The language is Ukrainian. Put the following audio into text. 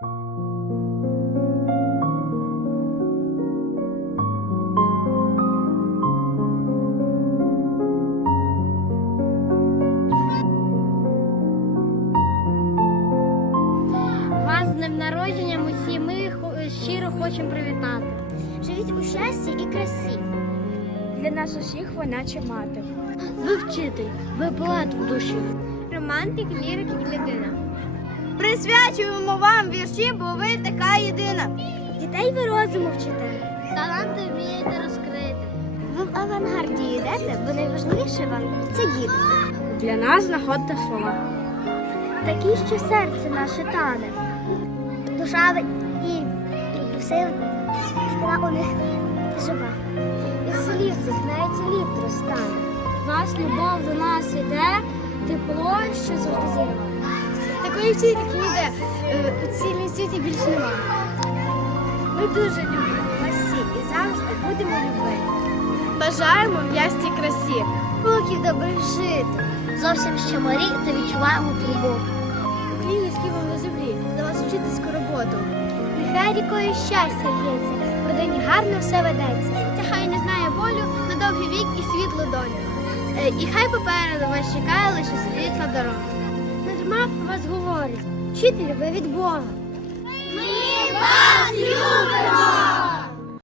Вас з днем народження усі ми щиро хочемо привітати. Живіть у щасті і красі. Для нас усіх вона чи мати. Ви вчитель, ви поет в душі. Романтик, лірик і людина. Присвячуємо вам вірші, бо ви така єдина. Дітей ви розуму вчите. Таланти вмієте розкрити. Ви в авангарді йдете, бо найважливіше вам це діти. Для нас знаходьте слова. Такі, що серце наше тане. Душа ви- і сила у них жива. Із слів цих навіть літ розтане. Вас любов до нас іде, тепло, що завжди зірве. Такої ніде е, у цілій світі більше немає. Ми дуже любимо вас всі і завжди будемо любити. Бажаємо в ясній красі. Років добрих жити. Зовсім ще морі та відчуваємо любов. Україні скіпом на землі, за вас вчительську роботу. Нехай рікою щастя лється, в родині гарно все ведеться. Ця хай не знає болю на довгий вік і світлу долю. Е, І хай попереду вас чекає лише світла дорога. Дарма про. Вчителю ви від Бога.